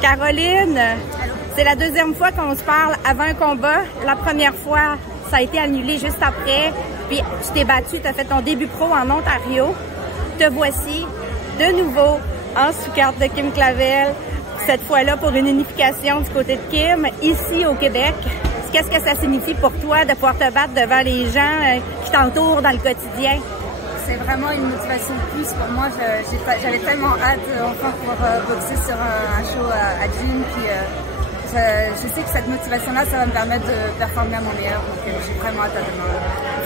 Caroline, c'est la deuxième fois qu'on se parle avant un combat. La première fois, ça a été annulé juste après. Puis tu t'es battu, tu as fait ton début pro en Ontario. Te voici de nouveau en sous-carte de Kim Clavel. Cette fois-là pour une unification du côté de Kim, ici au Québec. Qu'est-ce que ça signifie pour toi de pouvoir te battre devant les gens qui t'entourent dans le quotidien? C'est vraiment une motivation de plus pour moi. J'avais tellement hâte enfin pour boxer sur un show à Gym. Puis je sais que cette motivation-là, ça va me permettre de performer à mon meilleur. Donc j'ai vraiment hâte à demain.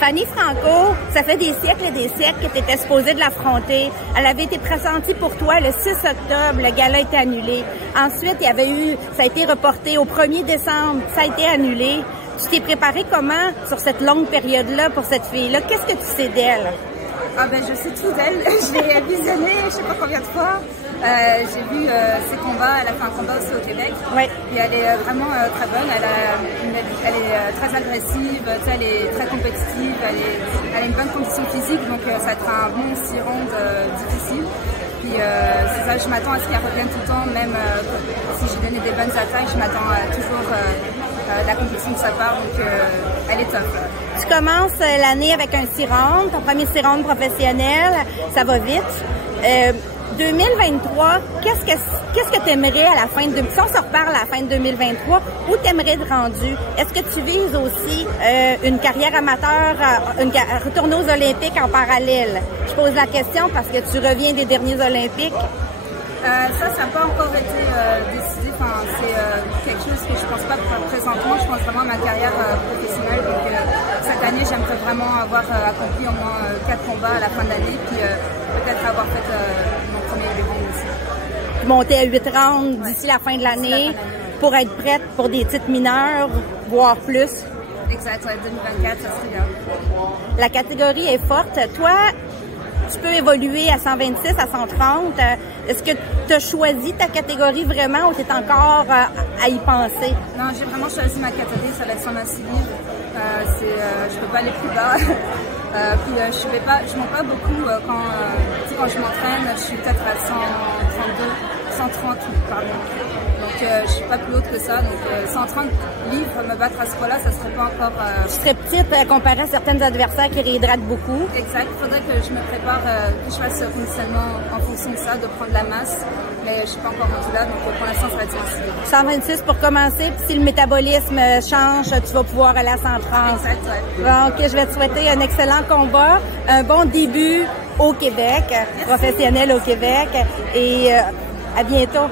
Fanny Franco, ça fait des siècles et des siècles que tu étais supposée de l'affronter. Elle avait été pressentie pour toi le 6 octobre. Le gala a été annulé. Ensuite, il y avait eu, ça a été reporté au 1er décembre. Ça a été annulé. Tu t'es préparée comment sur cette longue période-là pour cette fille-là? Qu'est-ce que tu sais d'elle? Ah ben je sais tout d'elle, je l'ai visionné je sais pas combien de fois, j'ai vu ses combats, elle a fait un combat aussi au Québec, oui. Puis elle est vraiment très bonne, elle est très agressive, elle est très compétitive, elle a une bonne condition physique, donc ça va être un bon 6 rounds difficile. Puis c'est ça, je m'attends à ce qu'elle revienne tout le temps, même si j'ai donné des bonnes attaques, je m'attends toujours à la compétition de sa part, donc elle est top. Tu commences l'année avec un 6 rounds, ton premier 6 rounds professionnel, ça va vite. 2023, qu'est-ce que tu aimerais à la fin de... Si on se reparle à la fin de 2023, où tu aimerais être rendu? Est-ce que tu vises aussi une carrière amateur, retourner aux Olympiques en parallèle? Je pose la question parce que tu reviens des derniers Olympiques. Ça n'a pas encore été décidé. Enfin, c'est quelque chose que je pense pas présentement. Je pense vraiment à ma carrière professionnelle. Donc cette année, j'aimerais vraiment avoir accompli au moins 4 combats à la fin de l'année, puis peut-être avoir fait mon premier round aussi. Monter à 8 rounds d'ici la fin de l'année pour être prête pour des titres mineurs, voire plus. Exact, 2024, ça serait bien. La catégorie est forte. Toi, tu peux évoluer à 126, à 130. Est-ce que tu as choisi ta catégorie vraiment ou tu es encore à y penser? Non, j'ai vraiment choisi ma catégorie, ça va être 126 livres. Je peux pas aller plus bas. Puis je monte pas beaucoup quand je m'entraîne, je suis peut-être à 130 pardon. Donc je suis pas plus haute que ça, donc 130 livres, me battre à ce point-là, ça serait pas encore... Tu serais petite comparée à certains adversaires qui réhydratent beaucoup. Exact, il faudrait que je me prépare, que je fasse conditionnellement en fonction de ça, de prendre la masse, mais je suis pas encore rendue là, donc pour l'instant ça va être 126 pour commencer, puis si le métabolisme change, tu vas pouvoir aller à 130. Exact, ouais. Donc je vais te souhaiter un excellent combat, un bon début au Québec, professionnel au Québec, et à bientôt.